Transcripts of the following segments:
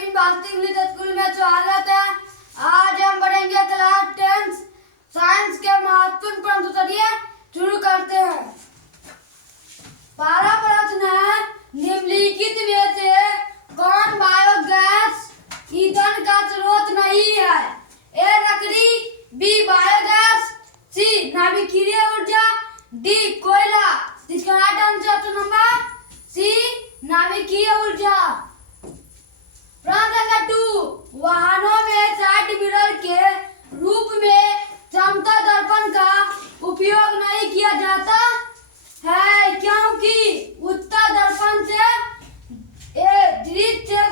Praveen Bharti English school में स्वागत है। आज हम पढ़ेंगे क्लास 10 साइंस के महत्वपूर्ण प्रश्न। चलिए शुरू करते हैं। पहला प्रश्न है, निम्नलिखित में से कौन बायोगैस ईंधन का स्रोत नहीं है? ए लकड़ी, बी बायोगैस, सी नाभिकीय ऊर्जा, डी कोयला। इसका right answer option number C नाभिकीय ऊर्जा। प्रश्न संख्या 2, वाहनों में साइड मिरर के रूप में समतल दर्पण का उपयोग नहीं किया जाता है क्योंकि उत्तल दर्पण से ए दृश्य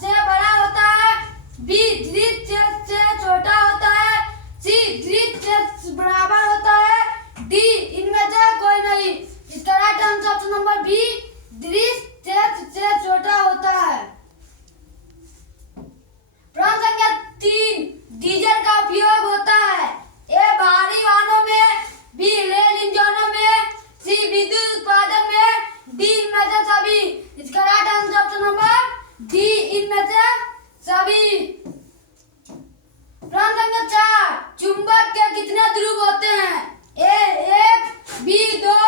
से बड़ा होता है, बी दृश्य से छोटा होता है, सी दृश्य से बराबर होता है, डी इनमें से कोई नहीं। इसका right answer option number B दृश्य से छोटा होता है। प्रश्न संख्या 3, डीजल का उपयोग होता है ए भारी वाहनों में, बी रेल इंजनों में, सी विद्युत उत्पादन में, डी इनमें से सभी। इसका right answer option number D इनमें से सभी। प्रश्न संख्या 4, चुंबक के कितने ध्रुव होते हैं? A 1, B 2,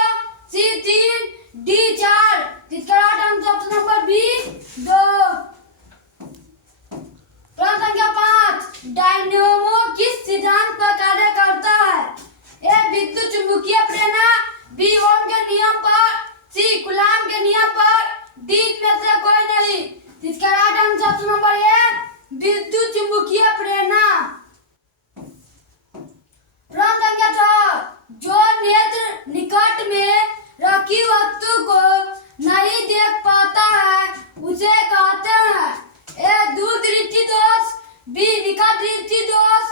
C 3, D 4। इसका right answer option number B 2। प्रश्न संख्या 5, डायनेमो किस सिद्धांत पर कार्य करता है? ए विद्युत चुंबकीय प्रेरणा, बी ओम के नियम पर, सी कूलॉम के नियम पर, डी में से कोई नहीं। इसका राइट आंसर ऑप्शन नंबर ए विद्युत चुंबकीय प्रेरणा। प्रश्न संख्या 6, जो नेत्र निकट में रखी वस्तु को नहीं देख पाता है उसे कहते हैं? ए दूर दृष्टि दोष, बी निकट दृष्टि दोष,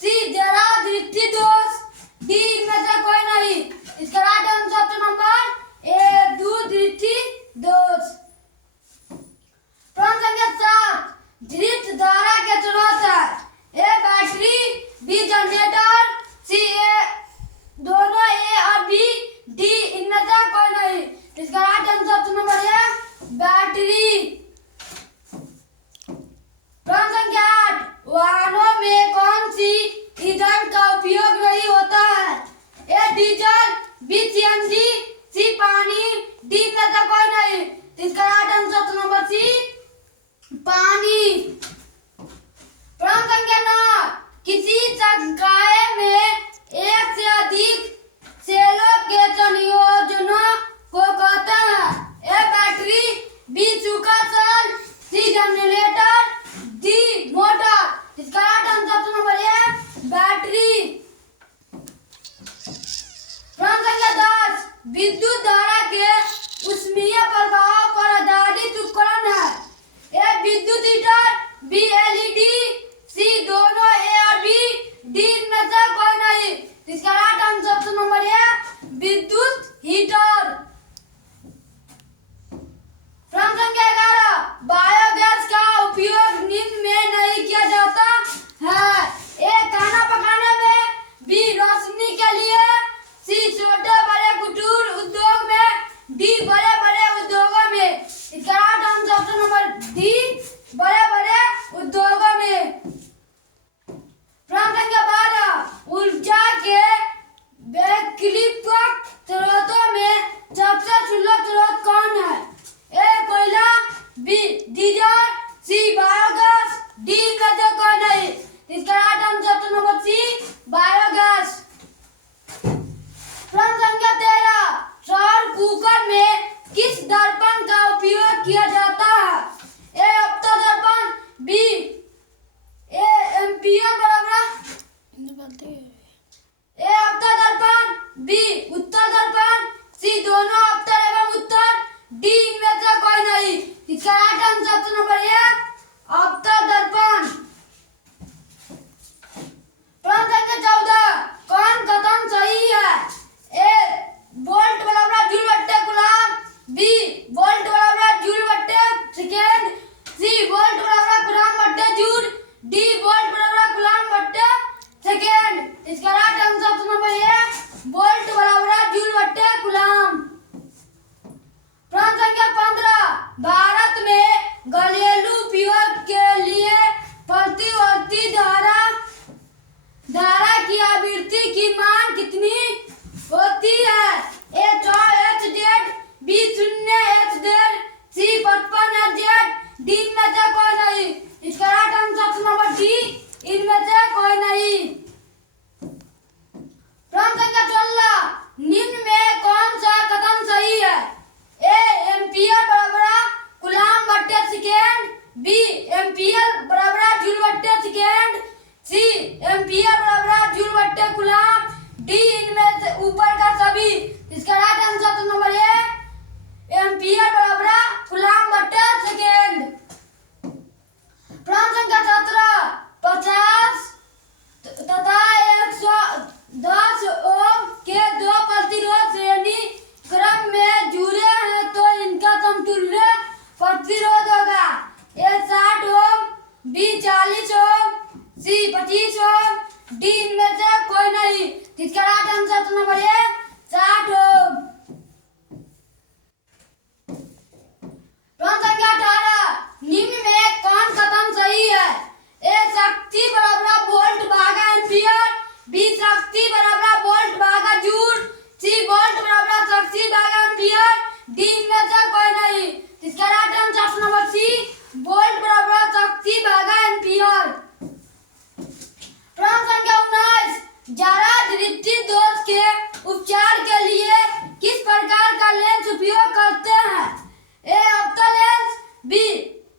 सी जरा दृष्टि दोष, डी इनमें से कोई नहीं। इसका राइट आंसर ऑप्शन नंबर ए दूर दृष्टि दोष। प्रश्न संख्या 7, दृष्टि धारा के स्रोत है? ए बैटरी, बी जनरेटर, सी ए दोनों ए और बी, डी इनमें से कोई नहीं। इसका right answer option number A battery. प्रश्न संख्या 8, वाहनों में कौन सी ईंधन का उपयोग नहीं होता है? A diesel, B CNG, C पानी, डी में से कोई नहीं। इसका right answer option number C पानी। प्रश्न संख्या 9, किसी संकाय में एक से अधिक सेलों के संयोजनों को कहते हैं? ए बैटरी, बी सूखा cell, C generator, D motor. इसका right answer option number A battery. प्रश्न संख्या 10, विद्युत धारा के ऊष्मीय प्रभाव पर आधारित उपकरण है? ए विद्युत हीटर, बी एलईडी, सी दोनों ए और बी, डी इनमें से कोई नहीं। इसका राइट आंसर ऑप्शन नंबर ए विद्युत हीटर। प्रश्न संख्या 11, बायोगैस का उपयोग निम्न में नहीं किया जाता है? ए खाना पकाने में, बी रोशनी के लिए, सी छोटे बड़े कुटीर उद्योग में, डी बड़े बड़े उद्योगों में। इसका right answer option number D बड़े बड़े उद्योगों में। प्रश्न संख्या 12, ऊर्जा के वैकल्पिक स्रोतों में सबसे सुलभ स्रोत कौन है? ए कोयला, B diesel, C biogas, D में से कोई नहीं। इसका right answer option number C biogas. प्रश्न संख्या 13, सौर कुकर में किस दर्पण का उपयोग किया जाता है? ए अवतल दर्पण, बी ए एम्पियर बराबर, ए अवतल दर्पण, बी उत्तल दर्पण, सी दोनों अवतल एवं उत्तल, डी इनमें से कोई नहीं। इसका राइट आंसर ऑप्शन नंबर ए अवतल दर्पण। प्रश्न संख्या 14, कौन कथन सही है? ए वोल्ट बराबर जूल बट्टे कूलॉम, बी वोल्ट बराबर जूल बट्टे सेकेंड, सी वोल्ट बराबर कूलॉम बट्टे जूल, डी वोल्ट बराबर कूलॉम बट्टे सेकेंड। इसका राइट आंसर ऑप्शन नंबर ए वोल्ट बराबर जूल बट्टे कूलॉम। प्रश्न संख्या 15, भारत में घरेलू उपयोग के इनमें से कोई नहीं। इसका राइट आंसर नंबर डी, इनमें से कोई नहीं। प्रश्न संख्या 16, निम्न में कौन सा कथन सही है? ए एम्पियर बराबर कूलम बट्टे सेकेंड, बी एम्पियर बराबर जूल बट्टे सेकेंड, सी एम्पियर बराबर जूल बट्टे कूलम, डी इनमें से ऊपर का सभी। इसका right answer number A, ampere बराबर कूलम बट्टे सेकेंड। प्रश्न संख्या 17, 50 तथा 110 ओम के दो प्रतिरोध श्रेणी क्रम में जुड़े हैं तो इनका समतुल्य प्रतिरोध होगा। ए 60 ओम, बी 40 ओम, सी 25 ओम, डी इनमें से कोई नहीं। इसका राइट आंसर नंबर ए 60 ओम। प्रश्न संख्या 18, निम्न में कौन कथन सही है? ए शक्ति बराबर वोल्ट भागा एम्पियर, बी शक्ति बराबर वोल्ट भागा जूल, सी वोल्ट बराबर शक्ति भागा एम्पियर, डी इनमें से कोई नहीं। इसका right answer number C, volt बराबर शक्ति भागा एम्पियर। प्रश्न संख्या 19, जारा दृष्टि दोष के उपचार के लिए किस प्रकार का लेंस उपयोग करते हैं? ए अवतल लेंस, बी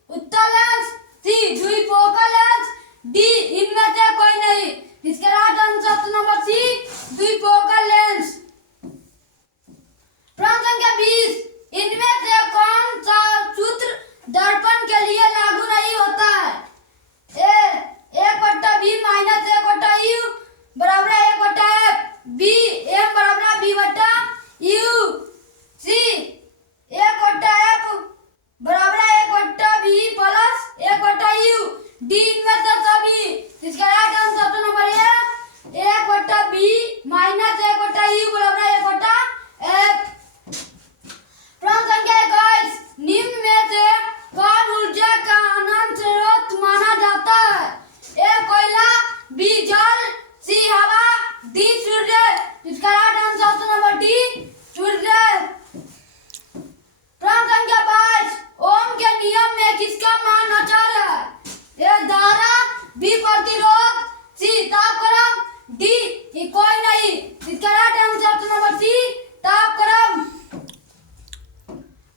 उत्तल लेंस, सी द्विफोकल लेंस, डी इनमें से कोई नहीं। इसका राइट आंसर नंबर सी, द्विफोकल लेंस। प्रश्न संख्या 20, इनमें से कौन सा सूत्र दर्पण के लिए लागू नहीं होता है? ए 1/b माइनस 1/u बराबर 1/f, बी m बराबर b/u, सी 1/f बराबर 1/b प्लस 1/u, डी इनमें से सभी। इसका right answer number A 1/b minus 1/u बराबर 1/f। प्रश्न संख्या 21, निम्न में से कौन ऊर्जा का अनंत स्रोत माना जाता है? ए कोयला, बी जल, सी हवा, डी सूर्य। इसका राइट आंसर नंबर डी, सूर्य। प्रश्न संख्या 22, ओम के नियम में किसका मान अचर है? ए धारा, बी प्रतिरोध, सी तापक्रम, डी कोई नहीं। इसका राइट आंसर नंबर सी, तापक्रम।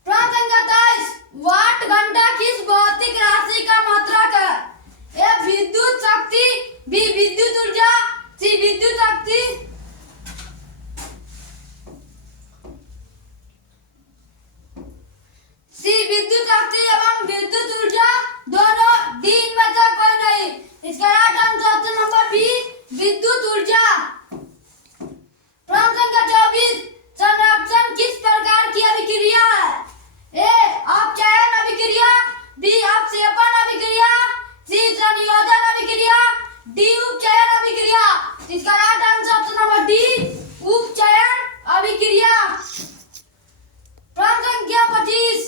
प्रश्न संख्या 23, वाट घंटा किस भौतिक राशि का मात्रक है? ए विद्युत शक्ति, बी विद्युत ऊर्जा, सी विद्युत शक्ति, सी विद्युत शक्ति एवं विद्युत ऊर्जा दोनों, डी इनमें से कोई नहीं। इसका राइट आंसर नंबर बी, विद्युत ऊर्जा। प्रश्न संख्या 24, संरक्षण किस प्रकार की अभिक्रिया है? ए अपचयन अभिक्रिया, बी अपक्षेपण अभिक्रिया, सी संयोजन अभिक्रिया, डी उपचयन अभिक्रिया। इसका राइट आंसर नंबर डी, उपचयन अभिक्रिया। प्रश्न संख्या 25,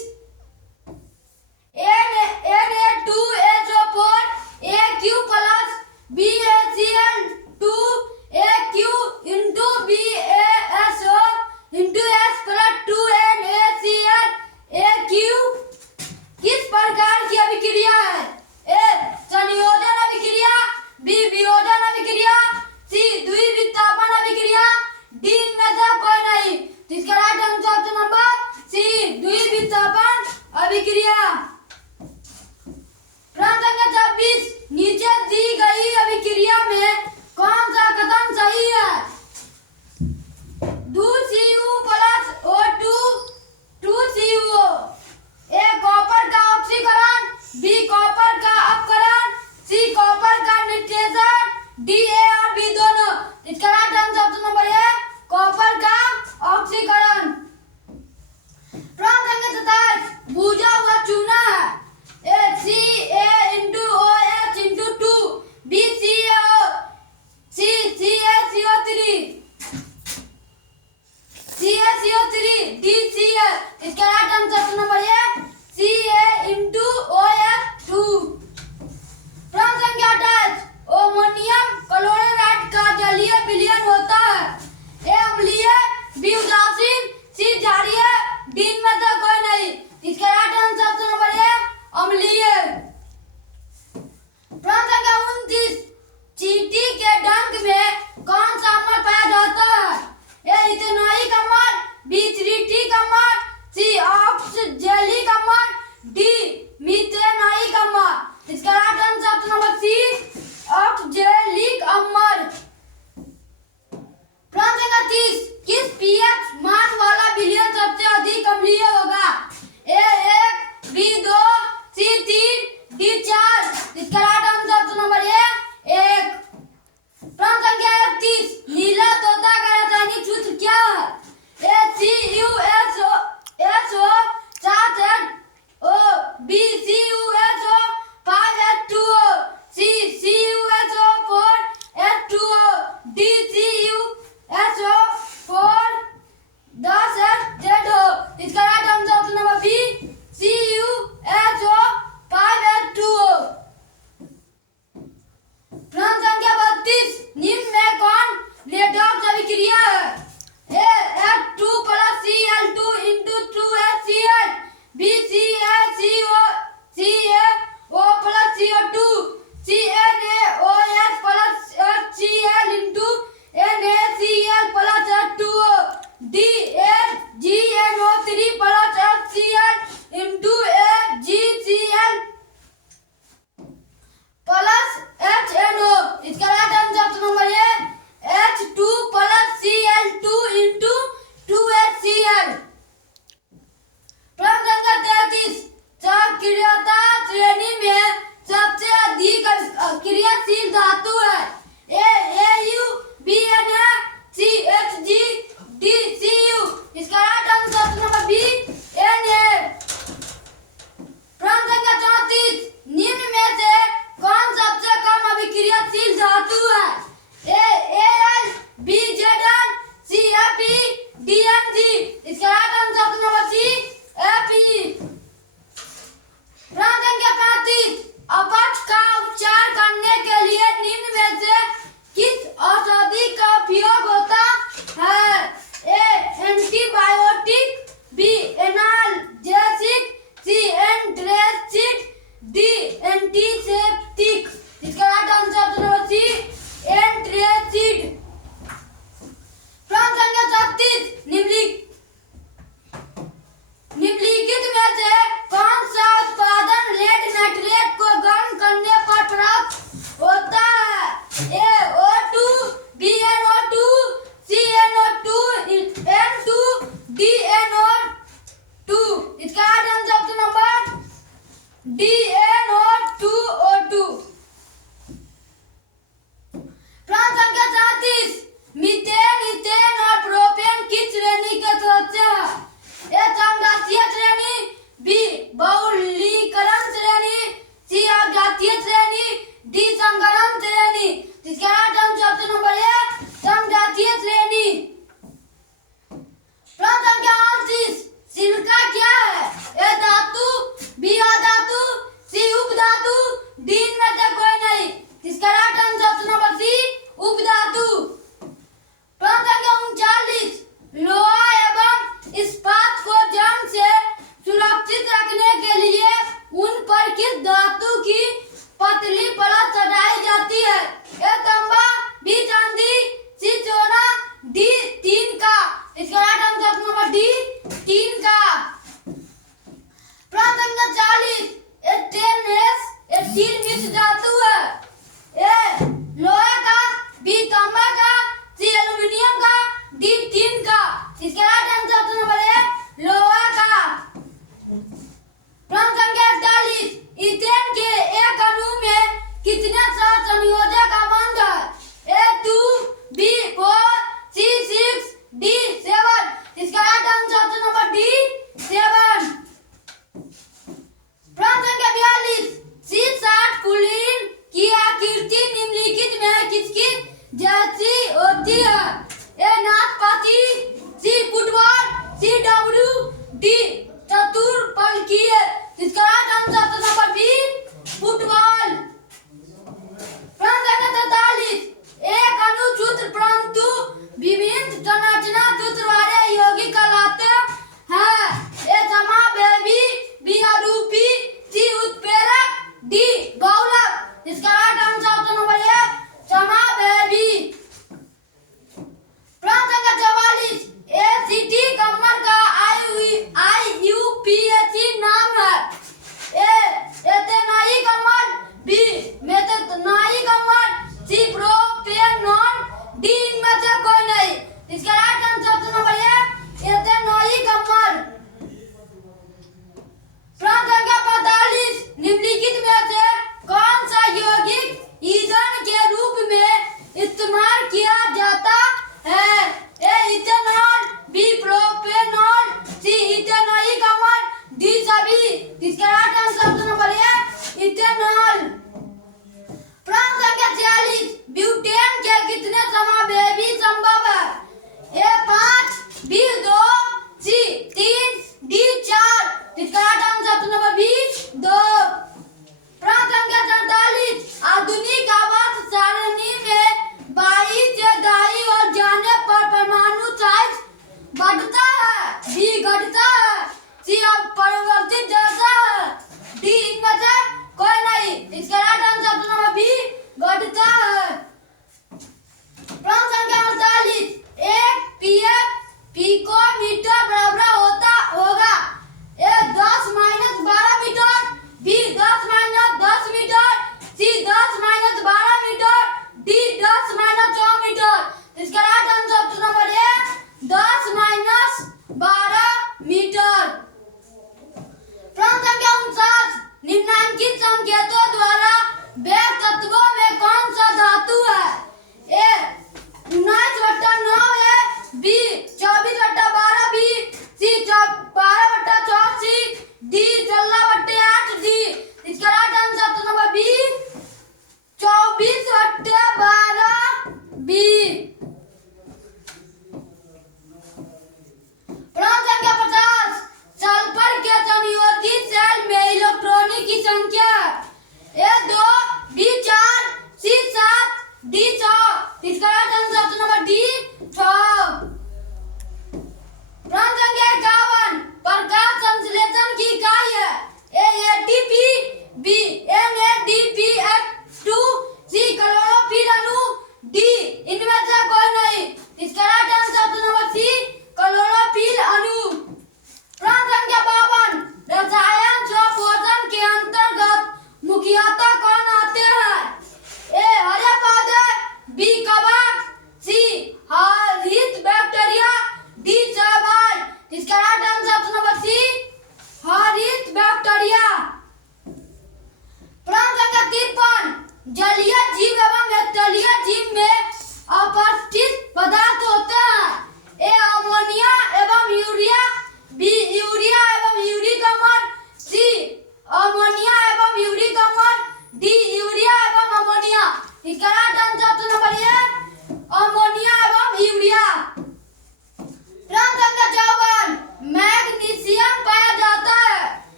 Na2SO4 Aq plus BaCl2 Aq into BaSO into S plus 2NaCl Aq किस प्रकार की अभिक्रिया है? ए संयोजन अभिक्रिया, बी वियोजन अभिक्रिया, सी द्विविस्थापन अभिक्रिया, डी इनमें से कोई नहीं। इसका राइट आंसर नंबर सी, द्विविस्थापन अभिक्रिया। प्रश्न संख्या 26, नीचे दी गई अभिक्रिया में कौन सा कथन सही है? 2Cu plus O2 2Cu। ए कॉपर का ऑक्सीकरण, बी कॉपर का अपकरण, सी कॉपर का निषेचन, डी ए और बी दोनों। इसका right answer number A, copper का ऑक्सीकरण। प्रश्न संख्या 27, भुजा हुआ चूना है। ए Ca into OH into 2, B CaO, C CaCO3, CaCO3, D Cl। इसका right answer number A, Ca into OH2। प्रश्न संख्या 28, अमोनियम क्लोराइड का जलीय विलयन होता है। ए अम्लीय, बी उदासीन, सी क्षारीय, डी में से कोई नहीं। इसका राइट आंसर नंबर ए, अम्लीय। एंटीसेप्टिक। इसका right answer option number C antacid. प्रश्न संख्या 36 निम्नलिखित में से कौन सा उत्पादन लेड नाइट्रेट को गर्म करने पर प्राप्त होता है? ए O2, B NO2, C NO2, N2, D NO2। इसका right answer option number D NO2O2। प्रश्न संख्या 37 मीथेन, इथेन और प्रोपेन किस श्रेणी के सदस्य हैं? ए समजातीय श्रेणी, बी बहुलीकरण श्रेणी, सी अपजातीय श्रेणी, डी संकरण श्रेणी। इसका right answer option number A समजातीय श्रेणी। प्रश्न संख्या 38 सिलिका क्या है? ए धातु, बी अधातु, सी उपधातु, डी इनमें से कोई नहीं। इसका right answer option number C उपधातु। प्रश्न संख्या 39 लोहा एवं इस्पात को जंग से सुरक्षित रखने के लिए उन पर किस धातु की पतली परत चढ़ाई जाती है? ए तांबा, बी चांदी, सी सोना, डी टीन का। इसका right answer option number D tin का। प्रश्न संख्या 40 स्टेनलेस स्टील मिश्र धातु है। ए लोहे का, बी तांबा का, सी एल्यूमीनियम का, डी टीन का। इसका राइट आंसर ऑप्शन नंबर ए लोहा का। प्रश्न संख्या 41 इथेन के एक अणु में कितने सहसंयोजक बंध है? ए 2, बी 4, सी 6, डी 7। इसका right answer option number D 7। प्रश्न संख्या 42 C60 कुलीन की आकृति निम्नलिखित में किसकी जैसी होती है? ए नाशपाती, C football, C W, D चतुर्फलकीय। इसका right answer option number B football. प्रश्न संख्या 43 एक अणुसूत्र परंतु विभिन्न संरचना सूत्र वाले यौगिक कहलाते हैं। ए समावेशी, बी अरूपी, सी उत्प्रेरक, डी बहुलक। इसका राइट आंसर ऑप्शन नंबर ए समावेशी। प्रश्न संख्या 44 एसिटी कमर का IUPAC नाम है। ए एथेनाई कमर, बी मेथेनाई कमर, सी प्रोपेनॉन, डी इनमें से कोई नहीं। इसका right answer option number A एथेनाई कमर। प्रश्न संख्या 45 निम्नलिखित में से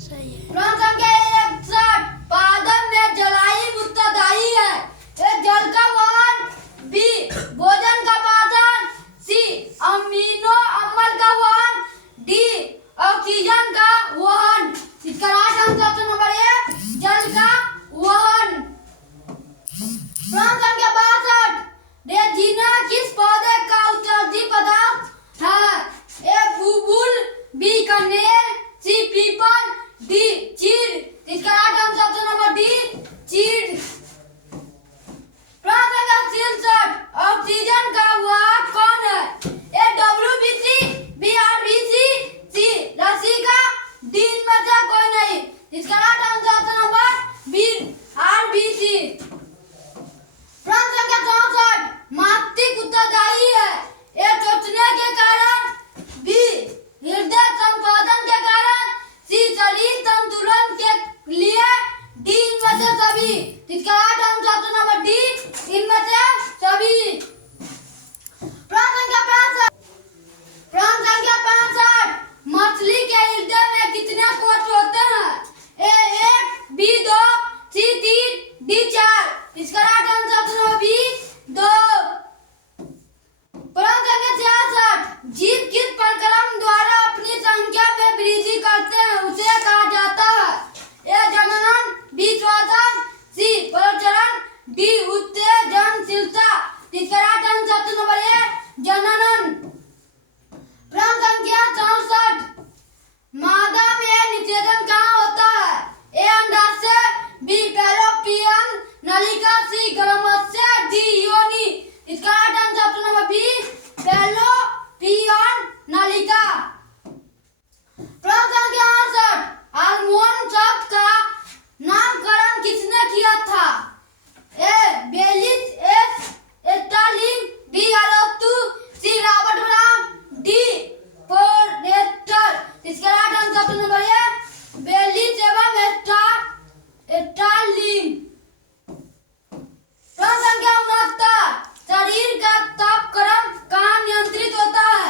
सही है। प्रश्न संख्या 61 पादप में जलाई उत्तरदायी है। ए जल का वहन, बी भोजन का पाचन, सी अमीनो अम्ल का वहन, डी ऑक्सीजन का वहन। इसका राइट आंसर ऑप्शन नंबर ए जल का वहन। प्रश्न संख्या 62 रेजिना किस पौधे का औषधीय पदार्थ है। ए बुलबुल, बी कनेर, सी पीपल, डी चीड़। इसका right answer option number D चीड़। प्रश्न संख्या 63 ऑक्सीजन का वाहक कौन है। A WBC, B RBC, C लसिका, डी इनमें से कोई नहीं। इसका right answer option number B RBC. प्रश्न संख्या 64 मात्रिक उत्तरदायी है। ए सोचने के कारण, बी हृदय संपादन के कारण, सी शरीर संतुलन के लिए, डी इनमें से सभी। इसका right answer option number D इनमें से सभी। प्रश्न संख्या 65 प्रश्न संख्या 65 मछली के हृदय में कितने कोष होते हैं। A 1, B 2, C 3, D 4। इसका right answer option number B 2। प्रश्न संख्या 66 जीव किस प्रक्रम द्वारा अपनी संख्या में वृद्धि करते हैं उसे कहा जाता है। ए जननन, बी श्वसन, सी प्रजनन, डी उत्तेजनशीलता। इसका right answer option number A जननन। प्रश्न संख्या 64 मादा में निषेचन कहाँ होता है। ए अंडाशय, बी फैलोपियन नलिका, सी गर्भाशय, डी योनि। इसका right answer option number B fallopian नलिका। प्रश्न संख्या 68 हार्मोन शब्द का नामकरण किसने किया था। ए बेलिस एस एस्टालिन, बी अलोतु, C Robert Brown, D Forester. इसका right answer option number A Bayliss एवं एस्टालिन। प्रश्न संख्या 69 शरीर का तापक्रम कहाँ नियंत्रित होता है।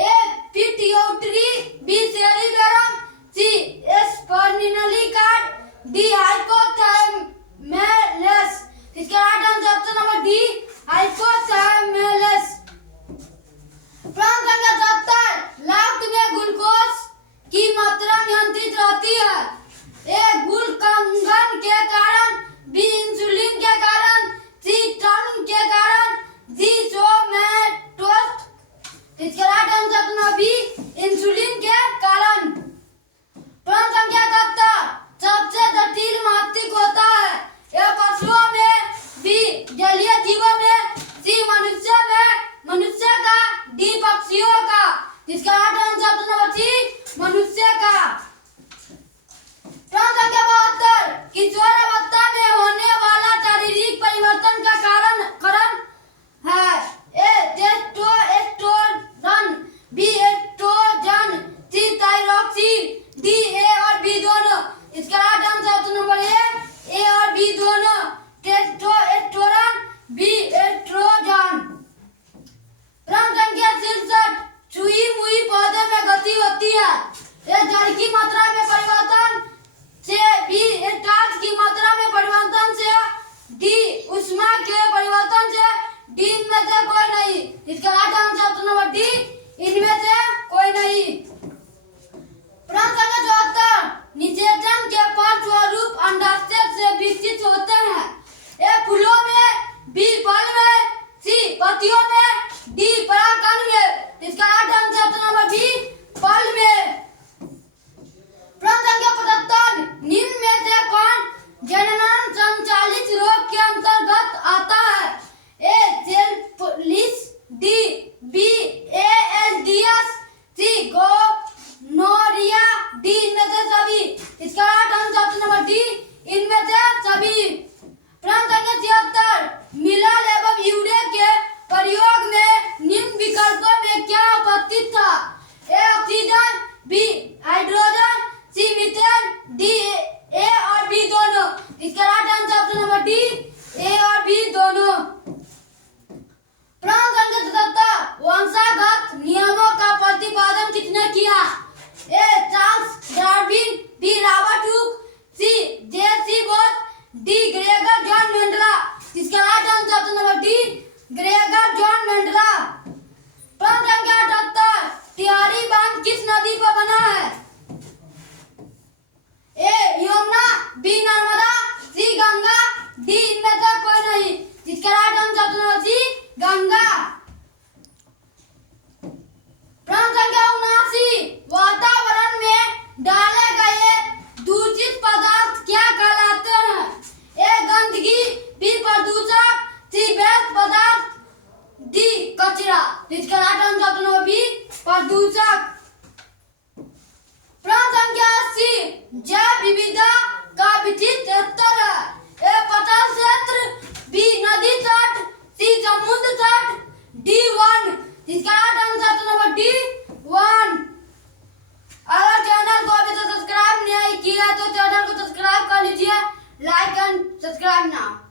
A pituitary, B cerebellum, C spinal cord, D hypothalamus. इसका right answer option number D hypothalamus. प्रश्न संख्या 70 रक्त में ग्लूकोज की मात्रा नियंत्रित रहती है। ए ग्लूकागन के कारण, बी इंसुलिन के कारण, सी टर्न के कारण, डी सोमेटोस्ट। इसका right answer option number B insulin के कारण। प्रश्न संख्या 71 सबसे जटिल मात्रिक होता है। ए पशुओं में, बी जलीय जीवों में, सी मनुष्य का, डी पक्षियों का। इसका right answer option number C मनुष्य का। प्रश्न संख्या 72 किशोरावस्था में होने वाला शारीरिक परिवर्तन का कारण है। ए टेस्टोस्टेरोन, बी एस्ट्रोजन, विविधता का विचित्र स्तर है। ए पताल क्षेत्र, बी नदी तट, सी समुद्र तट, डी वन। इसका आंसर नंबर डी वन। अगर चैनल को अभी तक सब्सक्राइब नहीं किया तो चैनल को सब्सक्राइब कर लीजिए। Like and subscribe now.